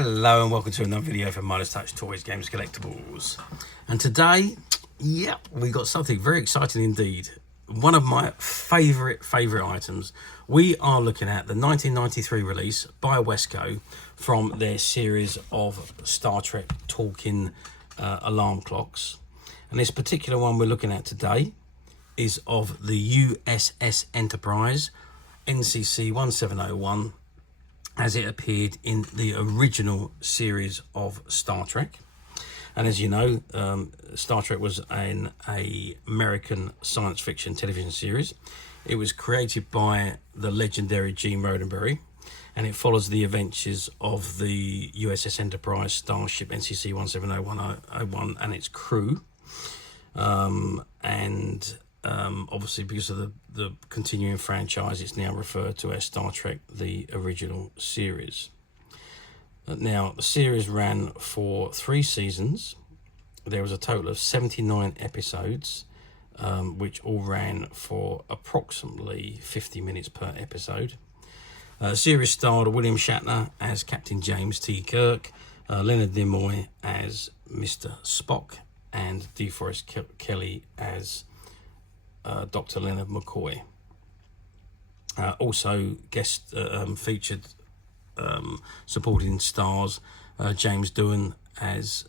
Hello and welcome to another video from Midas Touch Toys, Games, Collectibles. And today, we got something very exciting indeed. One of my favourite items. We are looking at the 1993 release by Wesco from their series of Star Trek talking alarm clocks. And this particular one we're looking at today is of the USS Enterprise, NCC-1701, as it appeared in the original series of Star Trek. And as you know, Star Trek was an American science fiction television series. It was created by the legendary Gene Roddenberry, and it follows the adventures of the USS Enterprise, Starship NCC-1701 and its crew. Obviously, because of the continuing franchise, it's now referred to as Star Trek, the original series. Now, the series ran for 3 seasons. There was a total of 79 episodes, which all ran for approximately 50 minutes per episode. The series starred William Shatner as Captain James T. Kirk, Leonard Nimoy as Mr. Spock, and DeForest Kelley as Dr. Leonard McCoy. Also guest featured supporting stars James Doohan as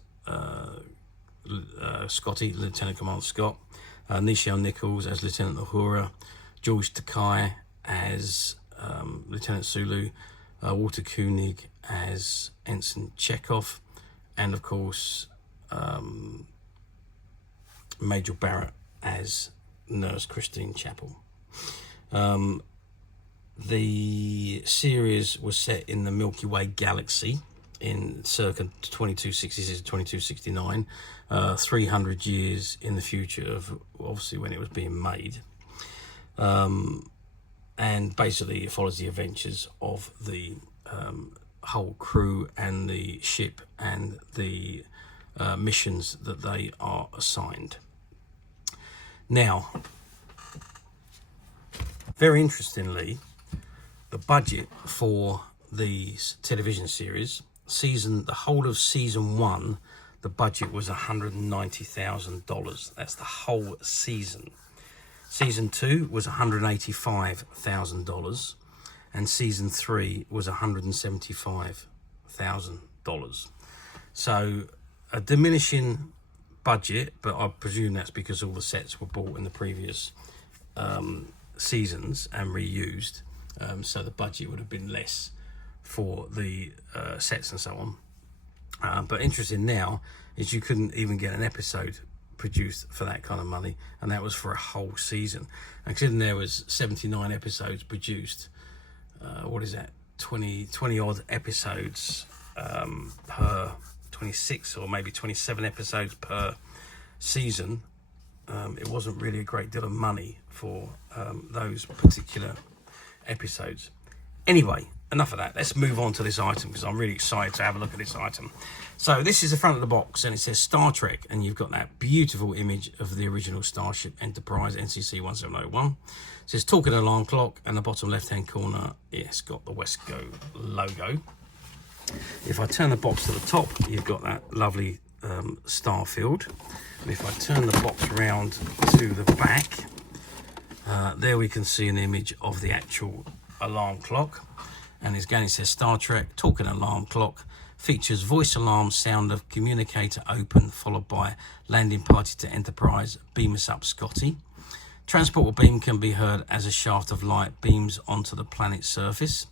Scotty, Lieutenant Commander Scott, Nichelle Nichols as Lieutenant Uhura, George Takei as Lieutenant Sulu, Walter Koenig as Ensign Chekhov, and of course Major Barrett as Nurse Christine Chapel. The series was set in the Milky Way galaxy in circa 2266 to 2269, 300 years in the future of obviously when it was being made. And basically it follows the adventures of the whole crew and the ship and the missions that they are assigned. Now, very interestingly, the budget for the television series, the whole of season 1, the budget was $190,000. That's the whole season. Season 2 was $185,000, and season 3 was $175,000. So a diminishing budget, but I presume that's because all the sets were bought in the previous seasons and reused, so the budget would have been less for the sets and so on. But interesting now is you couldn't even get an episode produced for that kind of money, and that was for a whole season. And considering there was 79 episodes produced, 20 odd episodes per 26 or maybe 27 episodes per season, it wasn't really a great deal of money for those particular episodes. Anyway, enough of that. Let's move on to this item because I'm really excited to have a look at this item. So this is the front of the box, and it says Star Trek, and you've got that beautiful image of the original Starship Enterprise NCC-1701. It says talking alarm clock, and the bottom left hand corner, it's got the Wesco logo. If I turn the box to the top, you've got that lovely Starfield. And if I turn the box round to the back, there we can see an image of the actual alarm clock. And again, it says Star Trek, talking alarm clock, features voice alarm sound of Communicator open, followed by landing party to Enterprise, beam us up Scotty. Transporter beam can be heard as a shaft of light beams onto the planet's surface.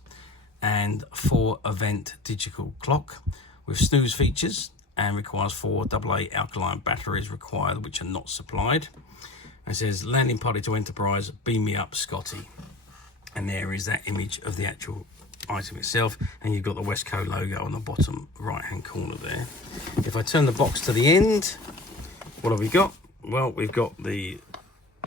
And 4 event digital clock with snooze features, and requires 4 AA alkaline batteries required, which are not supplied. And it says landing party to Enterprise, beam me up Scotty. And there is that image of the actual item itself, and you've got the Wesco logo on the bottom right hand corner there. If I turn the box to the end, what have we got? Well, we've got the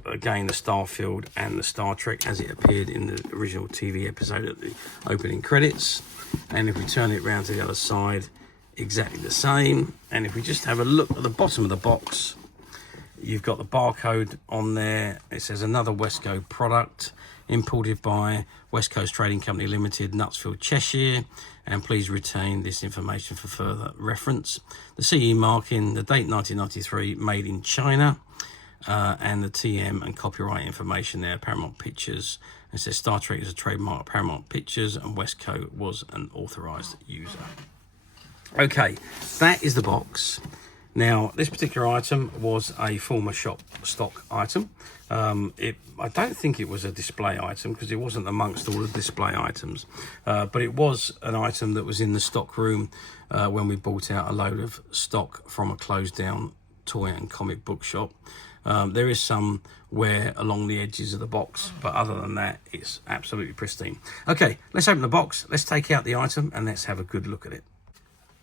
Starfield and the Star Trek as it appeared in the original TV episode at the opening credits. And if we turn it round to the other side, exactly the same. And if we just have a look at the bottom of the box, You've got the barcode on there. It says another Wesco product imported by Wesco's Trading Company Limited, Knutsfield, Cheshire, and please retain this information for further reference. The CE marking, the date 1993, made in China, and the TM and copyright information there, Paramount Pictures. It says Star Trek is a trademark of Paramount Pictures and Wesco was an authorized user. Okay, that is the box. Now, this particular item was a former shop stock item. I don't think it was a display item because it wasn't amongst all the display items, but it was an item that was in the stock room when we bought out a load of stock from a closed down toy and comic book shop. There is some wear along the edges of the box, but other than that, it's absolutely pristine. Okay, let's open the box, let's take out the item and let's have a good look at it.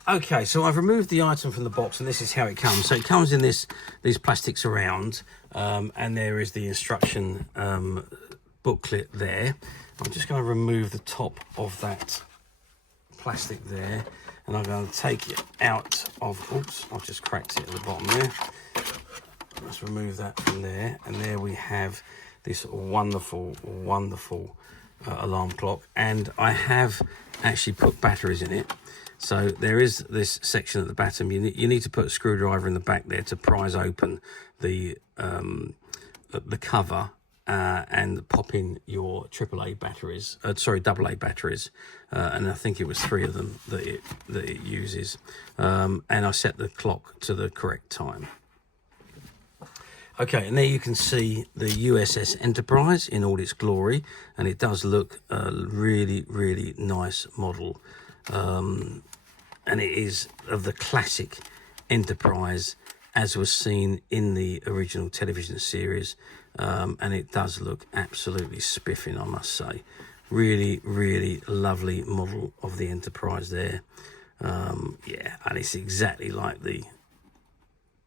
Okay, so I've removed the item from the box and this is how it comes. So it comes in these plastics around, and there is the instruction booklet there. I'm just going to remove the top of that plastic there, and I'm going to take it out of, oops, I've just cracked it at the bottom there. Let's remove that from there, and there we have this wonderful, wonderful alarm clock, and I have actually put batteries in it. So there is this section at the bottom. You need to put a screwdriver in the back there to prise open the cover and pop in your AA batteries. AA batteries, and I think it was 3 of them that it uses. And I set the clock to the correct time. Okay, and there you can see the USS Enterprise in all its glory, and it does look a really, really nice model. And it is of the classic Enterprise as was seen in the original television series, and it does look absolutely spiffing, I must say. Really, really lovely model of the Enterprise there. Yeah, and it's exactly like the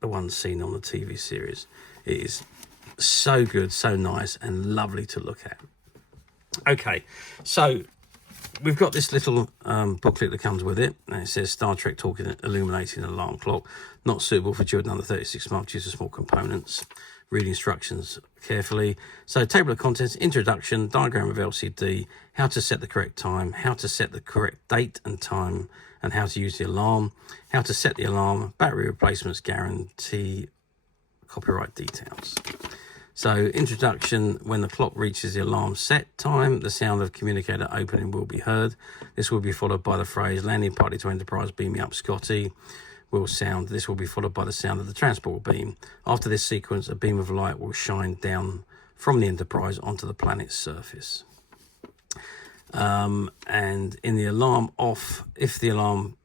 one seen on the TV series. It is so good, so nice, and lovely to look at. Okay, so we've got this little booklet that comes with it, and it says Star Trek Talking Illuminating Alarm Clock, not suitable for children under 36 months due to small components. Read instructions carefully. So table of contents, introduction, diagram of LCD, how to set the correct time, how to set the correct date and time, and how to use the alarm, how to set the alarm, battery replacements guarantee, copyright details. So introduction, when the clock reaches the alarm set time, the sound of communicator opening will be heard. This will be followed by the phrase landing party to Enterprise, beam me up Scotty will sound. This will be followed by the sound of the transport beam. After this sequence, a beam of light will shine down from the Enterprise onto the planet's surface. And in the alarm off, if the alarm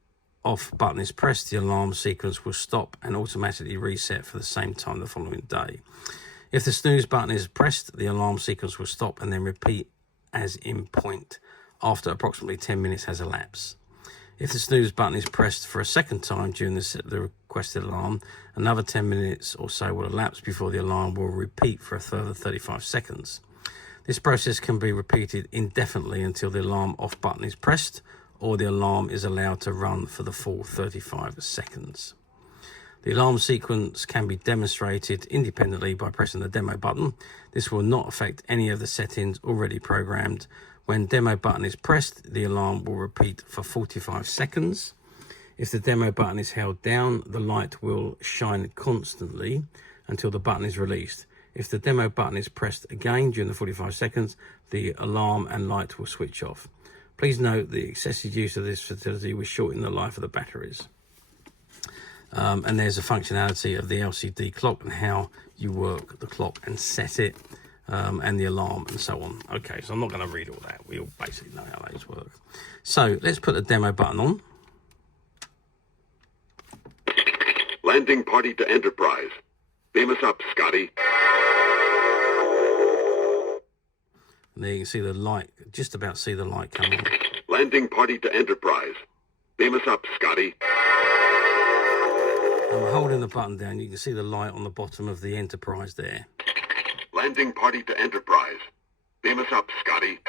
off button is pressed, the alarm sequence will stop and automatically reset for the same time the following day. If the snooze button is pressed, the alarm sequence will stop and then repeat as in point after approximately 10 minutes has elapsed. If the snooze button is pressed for a second time during the requested alarm, another 10 minutes or so will elapse before the alarm will repeat for a further 35 seconds. This process can be repeated indefinitely until the alarm off button is pressed or the alarm is allowed to run for the full 35 seconds. The alarm sequence can be demonstrated independently by pressing the demo button. This will not affect any of the settings already programmed. When demo button is pressed, the alarm will repeat for 45 seconds. If the demo button is held down, the light will shine constantly until the button is released. If the demo button is pressed again during the 45 seconds, the alarm and light will switch off. Please note the excessive use of this facility will shorten the life of the batteries. And there's a functionality of the LCD clock and how you work the clock and set it, and the alarm and so on. Okay, so I'm not going to read all that. We all basically know how those work. So let's put the demo button on. Landing party to Enterprise. Beam us up, Scotty. And there you can see the light, just about see the light come on. Landing party to Enterprise. Beam us up, Scotty. I'm holding the button down. You can see the light on the bottom of the Enterprise there. Landing party to Enterprise. Beam us up, Scotty.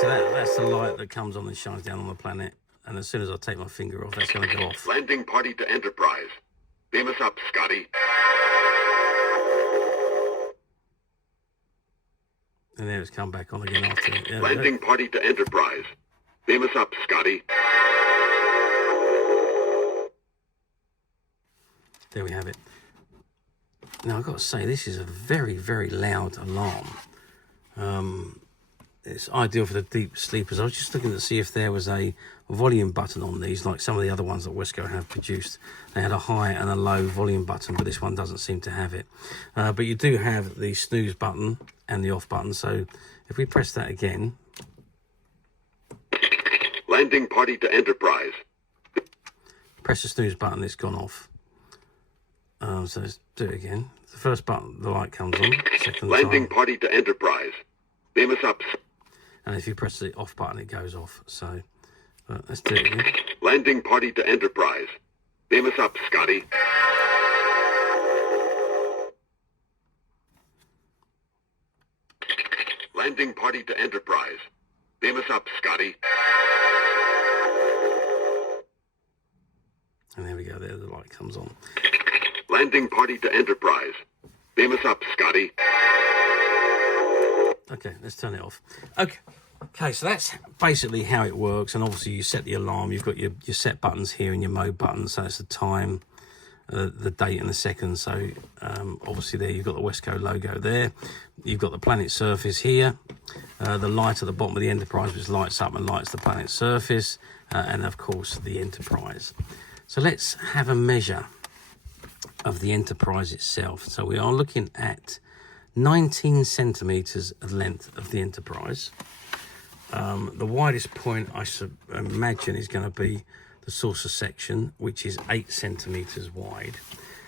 So that's the light that comes on and shines down on the planet. And as soon as I take my finger off, that's going to go off. Landing party to Enterprise. Beam us up, Scotty. And then it's come back on again after. Yeah, Landing party to Enterprise. Beam us up, Scotty. There we have it. Now, I've got to say, this is a very, very loud alarm. It's ideal for the deep sleepers. I was just looking to see if there was a volume button on these, like some of the other ones that Wesco have produced. They had a high and a low volume button, but this one doesn't seem to have it. But you do have the snooze button and the off button. So if we press that again. Landing party to Enterprise. Press the snooze button, it's gone off. So let's do it again. The first button, the light comes on. Second Landing time. party to Enterprise. Beam us up. And if you press the off button, it goes off. So let's do it again. Landing party to Enterprise. Beam us up, Scotty. Landing party to Enterprise. Beam us up, Scotty. And there we go. There, the light comes on. Landing party to Enterprise. Beam us up, Scotty. Okay, let's turn it off. Okay, so that's basically how it works. And obviously you set the alarm. You've got your set buttons here and your mode buttons. So it's the time, the date and the second. So obviously there you've got the Wesco logo there. You've got the planet surface here. The light at the bottom of the Enterprise, which lights up and lights the planet surface. And of course the Enterprise. So let's have a measure of the Enterprise itself. So we are looking at 19 centimeters of length of the Enterprise. The widest point I imagine is going to be the saucer section, which is 8 centimeters wide.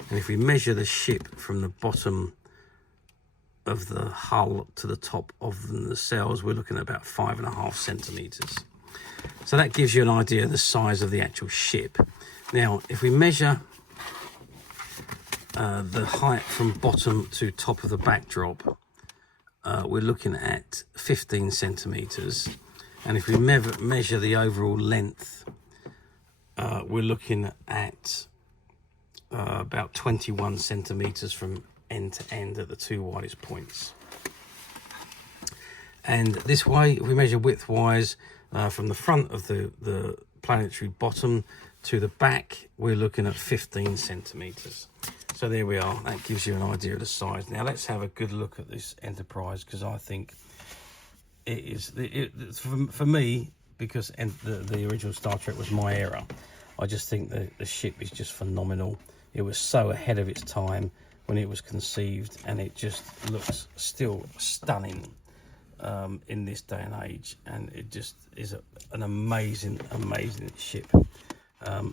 And if we measure the ship from the bottom of the hull to the top of the nacelles, we're looking at about 5.5 centimeters. So that gives you an idea of the size of the actual ship. Now, if we measure the height from bottom to top of the backdrop, we're looking at 15 centimeters. And if we measure the overall length, we're looking at about 21 centimeters from end to end at the two widest points. And this way, if we measure width-wise, from the front of the planetary bottom to the back, we're looking at 15 centimeters. So there we are. That gives you an idea of the size. Now let's have a good look at this Enterprise, because I think it is for me, because the original Star Trek was my era. I just think the ship is just phenomenal. It was so ahead of its time when it was conceived, and it just looks still stunning in this day and age. And it just is an amazing ship.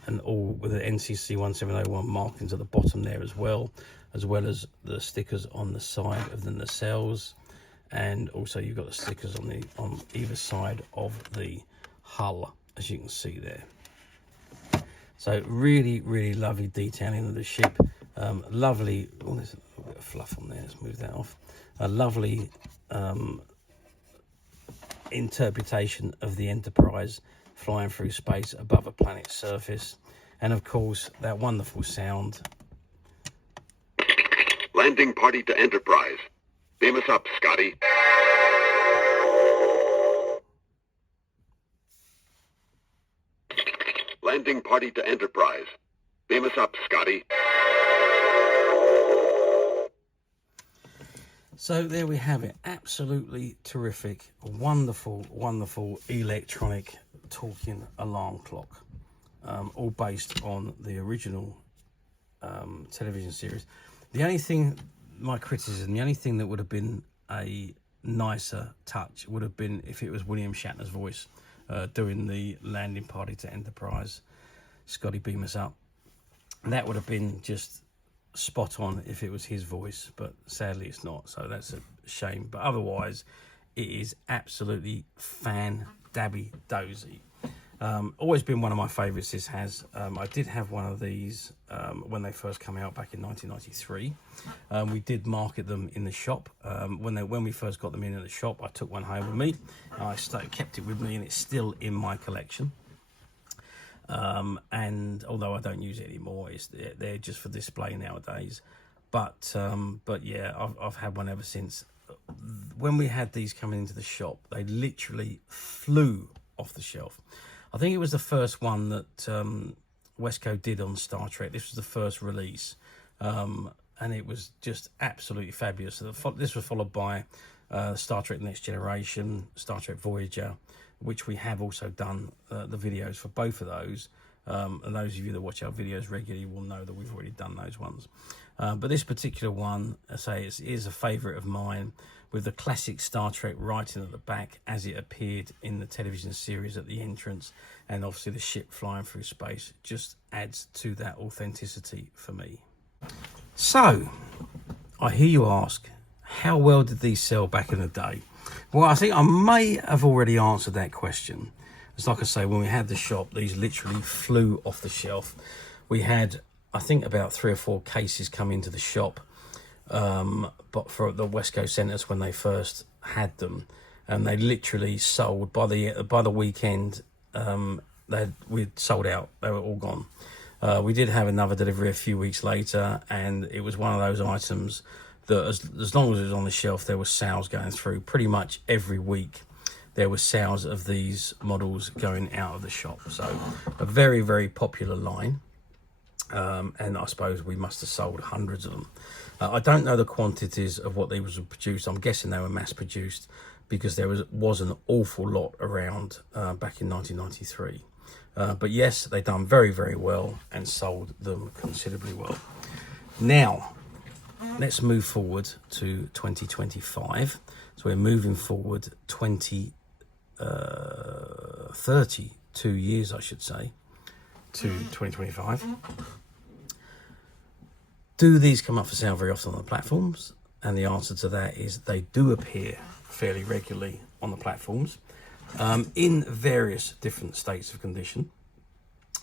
And all with the NCC-1701 markings at the bottom there as well as the stickers on the side of the nacelles, and also you've got the stickers on either side of the hull, as you can see there. So really lovely detailing of the ship. Lovely. Oh, there's a bit of fluff on there. Let's move that off. A lovely interpretation of the Enterprise flying through space above a planet's surface, and of course that wonderful sound. Landing party to Enterprise. Beam us up, Scotty. Landing party to Enterprise. Beam us up, Scotty. So there we have it. Absolutely terrific, wonderful electronic talking alarm clock, all based on the original television series. The only thing, my criticism, the only thing that would have been a nicer touch would have been if it was William Shatner's voice doing the landing party to Enterprise, Scotty beam us up. That would have been just spot on if it was his voice, but sadly it's not, so that's a shame. But otherwise it is absolutely fan-dabby-dozy. Always been one of my favorites, this has. I did have one of these when they first came out back in 1993. We did market them in the shop. When we first got them in the shop, I took one home with me. I kept it with me, and it's still in my collection. And although I don't use it anymore, they're just for display nowadays. But yeah, I've had one ever since. when we had these coming into the shop, they literally flew off the shelf. I think it was the first one that Wesco did on Star Trek. This was the first release, and it was just absolutely fabulous. So this was followed by Star Trek Next Generation, Star Trek Voyager, which we have also done the videos for both of those. And those of you that watch our videos regularly will know that we've already done those ones. But this particular one, I say, is a favourite of mine, with the classic Star Trek writing at the back as it appeared in the television series at the entrance, and obviously the ship flying through space just adds to that authenticity for me. So, I hear you ask, how well did these sell back in the day? Well, I think I may have already answered that question. It's like I say, when we had the shop, these literally flew off the shelf. We had, I think, about 3 or 4 cases come into the shop, but for the Wesco centres when they first had them, and they literally sold by the weekend. We'd sold out; they were all gone. We did have another delivery a few weeks later, and it was one of those items that, as long as it was on the shelf, there was sales going through pretty much every week. There were sales of these models going out of the shop. So a very, very popular line. And I suppose we must have sold hundreds of them. I don't know the quantities of what they was produced. I'm guessing they were mass produced, because there was an awful lot around back in 1993. But yes, they done very, very well and sold them considerably well. Now, let's move forward to 2025. So we're moving forward 32 years, I should say, to 2025. Do these come up for sale very often on the platforms? And the answer to that is they do appear fairly regularly on the platforms, in various different states of condition.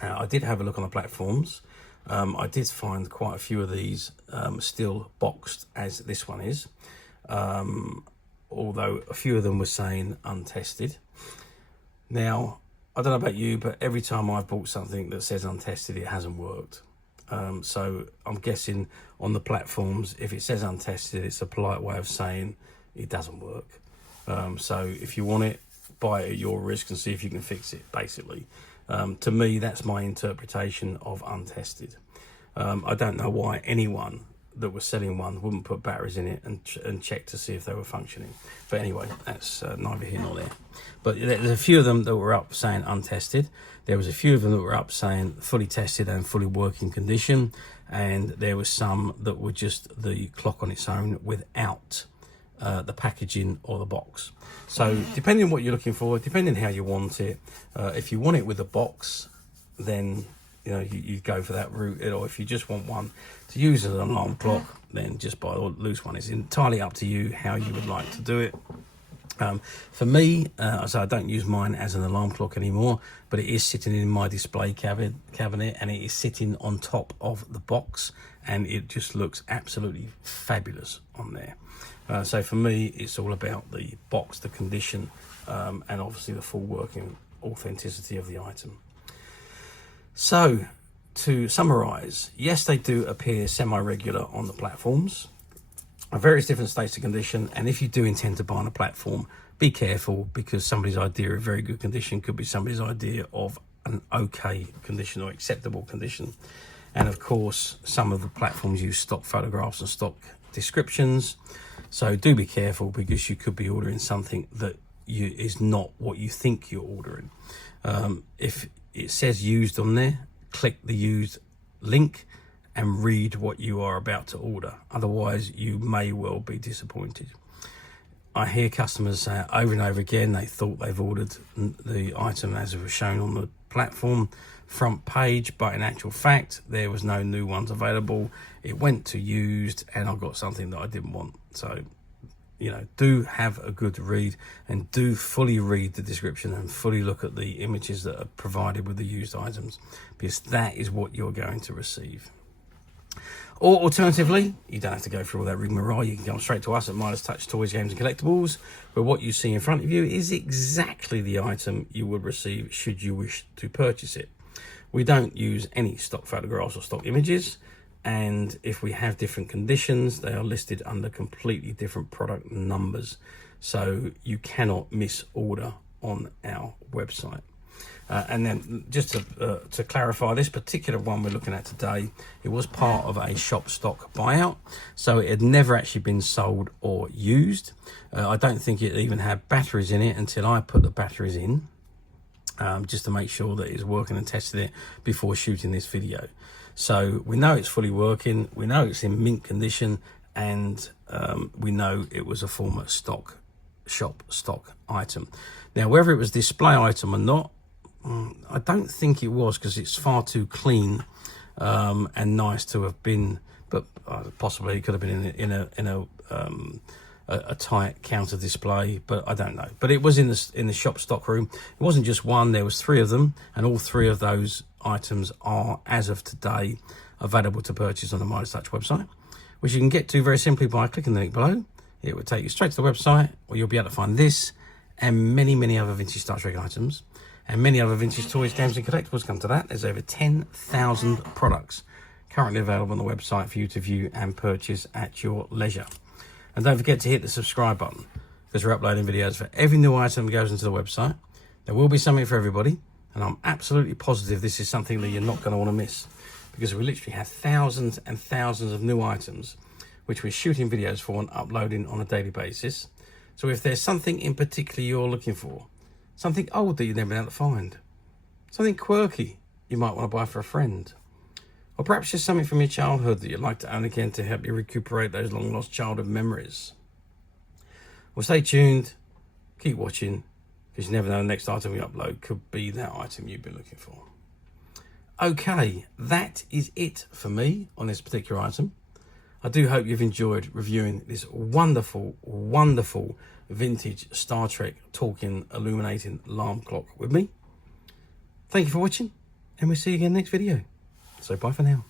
I did have a look on the platforms. I did find quite a few of these still boxed, as this one is, although a few of them were saying untested. Now, I don't know about you, but every time I've bought something that says untested, it hasn't worked. So I'm guessing on the platforms, if it says untested, it's a polite way of saying it doesn't work. So if you want it, buy it at your risk and see if you can fix it, basically. To me, that's my interpretation of untested. I don't know why anyone that was selling one wouldn't put batteries in it and check to see if they were functioning. But anyway, that's neither here nor there. But there's a few of them that were up saying untested. There was a few of them that were up saying fully tested and fully working condition. And there was some that were just the clock on its own without the packaging or the box. So depending on what you're looking for, depending how you want it, if you want it with a box, then you go for that route. Or if you just want one to use as an alarm clock, then just buy the loose one. It's entirely up to you how you would like to do it. For me, so I don't use mine as an alarm clock anymore, but it is sitting in my display cabinet, and it is sitting on top of the box, and it just looks absolutely fabulous on there. So for me, it's all about the box, the condition, and obviously the full working authenticity of the item. So to summarize, yes, they do appear semi-regular on the platforms, various different states of condition. And if you do intend to buy on a platform, be careful, because somebody's idea of very good condition could be somebody's idea of an okay condition or acceptable condition. And of course, some of the platforms use stock photographs and stock descriptions. So do be careful, because you could be ordering something that is not what you think you're ordering. If it says used on there, click the used link and read what you are about to order. Otherwise, you may well be disappointed. I hear customers say over and over again they thought they've ordered the item as it was shown on the platform front page, but in actual fact, there was no new ones available. It went to used, and I got something that I didn't want. So, do have a good read, and do fully read the description and fully look at the images that are provided with the used items, because that is what you're going to receive. Or alternatively, you don't have to go through all that rigmarole. You can come straight to us at Midas Touch Toys, Games and Collectibles, where what you see in front of you is exactly the item you would receive should you wish to purchase it. We don't use any stock photographs or stock images. and if we have different conditions, they are listed under completely different product numbers, so you cannot misorder on our website. And then just to clarify, this particular one we're looking at today, it was part of a shop stock buyout, so it had never actually been sold or used. I don't think it even had batteries in it until I put the batteries in, just to make sure that it's working, and tested it before shooting this video. So we know it's fully working, we know it's in mint condition, and we know it was a former shop stock item. Now, whether it was display item or not, I don't think it was, because it's far too clean and nice to have been, but possibly it could have been in a tight counter display, but I don't know. But it was in the shop stock room. It wasn't just one, there was 3 of them, and all 3 of those items are, as of today, available to purchase on the Midas Touch website, which you can get to very simply by clicking the link below. It will take you straight to the website, where you'll be able to find this and many other vintage Star Trek items, and many other vintage toys, games and collectibles. Come to that, there's over 10,000 products currently available on the website for you to view and purchase at your leisure. And don't forget to hit the subscribe button, because we're uploading videos for every new item that goes into the website. There will be something for everybody, and I'm absolutely positive this is something that you're not going to want to miss, because we literally have thousands and thousands of new items which we're shooting videos for and uploading on a daily basis. So if there's something in particular you're looking for, something old that you've never been able to find, something quirky you might want to buy for a friend, or perhaps just something from your childhood that you'd like to own again to help you recuperate those long lost childhood memories, well, stay tuned, keep watching, because you never know, the next item we upload could be that item you've been looking for. Okay, that is it for me on this particular item. I do hope you've enjoyed reviewing this wonderful vintage Star Trek talking, illuminating alarm clock with me. Thank you for watching, and we'll see you again next video. So bye for now.